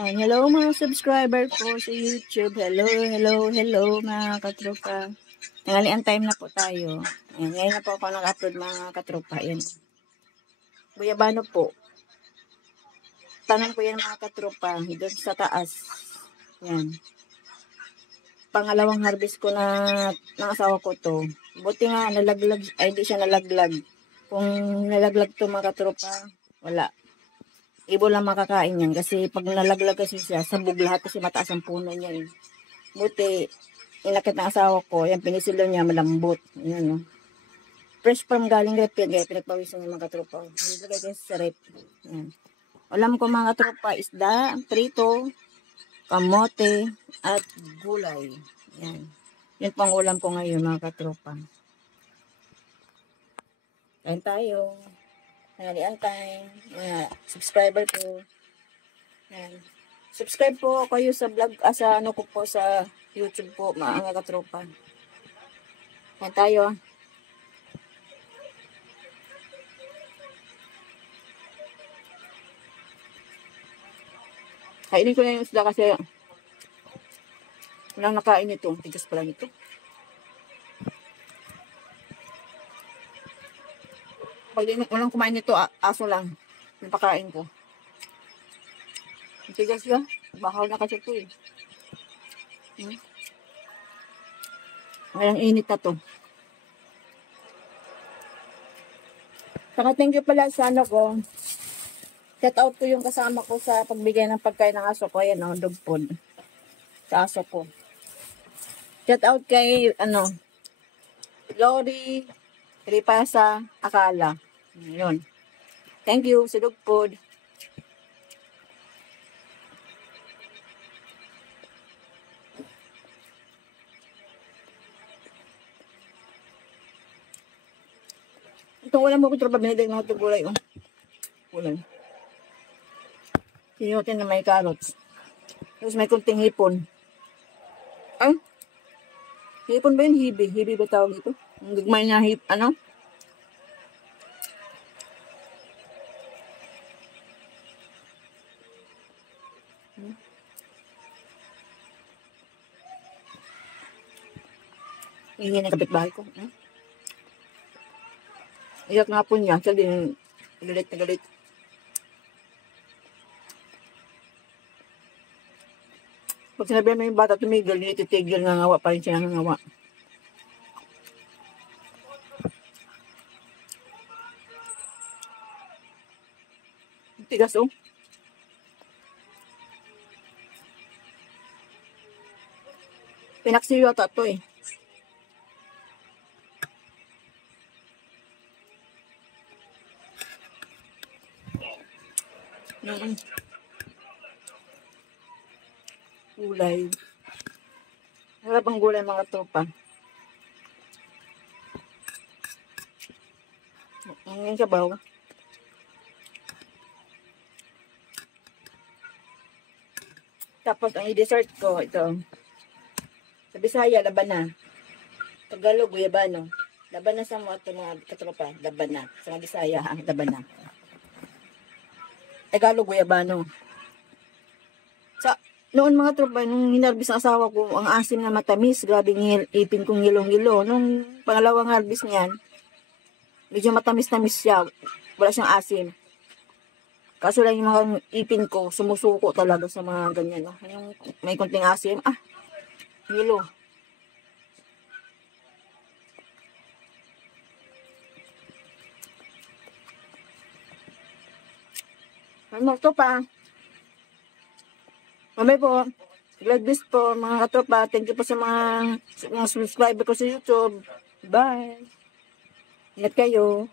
Hello mga subscriber ko sa YouTube. Hello mga katropa. Nangalian time na po tayo. Ayan, ngayon na po ako nag-upload mga katropa. Ayan. Guyabano po. Tanong ko yan mga katropa. Doon sa taas. Ayan. Pangalawang harvest ko na ng asawa ko to. Buti nga nalaglag. Ay di siya nalaglag. Kung nalaglag to mga katropa, wala. Ibo lang makakain yan kasi pag nalaglag kasi siya, sabog lahat kasi mataas ang puno niya eh. Buti, inakit ng asawa ko, yan pinisilo niya malambot. Yan no. Fresh from galing rep yan, kaya pinagpawisan ng mga katropa. Nilagay kasi sa rep. Yan. Alam ko mga katropa, isda, prito, kamote, at gulay. Yan. Yan pang ulam ko ngayon mga katropa. Kain tayo. Nangalian time. Subscriber ko. Yan. Subscribe po kayo sa vlog, sa ano ko po sa YouTube po, mga katropa. Yan tayo. Kainin ko na yung isda kasi walang nakain ito. Tigas pala nito. Pag walang kumain nito, aso lang. Napakain ko. Tigas yan. Bahaw na kasi ito eh. Walang init na to. Saka thank you pala sa ano ko. Shout out ko yung kasama ko sa pagbigay ng pagkain ng aso ko. Ayan o, dog food. Sa aso ko. Shout out kay, Lori, Ripasa, Akala. Yun. Thank you sa dog food. Itong ulam mo ko tropa, binidig ng ito gulay. Oh. Gulay. Sinutin na may carrots. Tapos may kunting hipon. Ay? Hipon ba yun? Hibi. Hibi ba tawag ito? Ang gagmay na Ingin na kapitbahay ko. Iyak nga po niya. Siya din galit na galit. Pag sinabi mo yung bata tumigil, nititigil nga ngawa pa rin siya nga ngawa. Tigas oh. Pinaksiyo ata ito eh. Gulay. Harap ang gulay mga tropa. Ang sabaw. Tapos ang i-dessert ko ito. Sa Bisaya, laban na. Tagalog, guyabano. Laban na sa mga katropa. Laban na. Sa mga Bisaya, laban na. Tagalog, guyabano. Noon mga tropa, nung hinarbis ang asawa ko, ang asim na matamis, grabe ipin kong ngilong-ngilo. Nung pangalawang harvest niyan, medyo matamis-tamis siya. Wala siyang asim. Kaso lang yung mga ipin ko, sumusuko talaga sa mga ganyan. No? Yung may konting asim, ngilo. Ano to pa? Mamay po, God bless po mga katropa. Thank you po sa mga subscriber ko sa YouTube. Bye! Ingat kayo.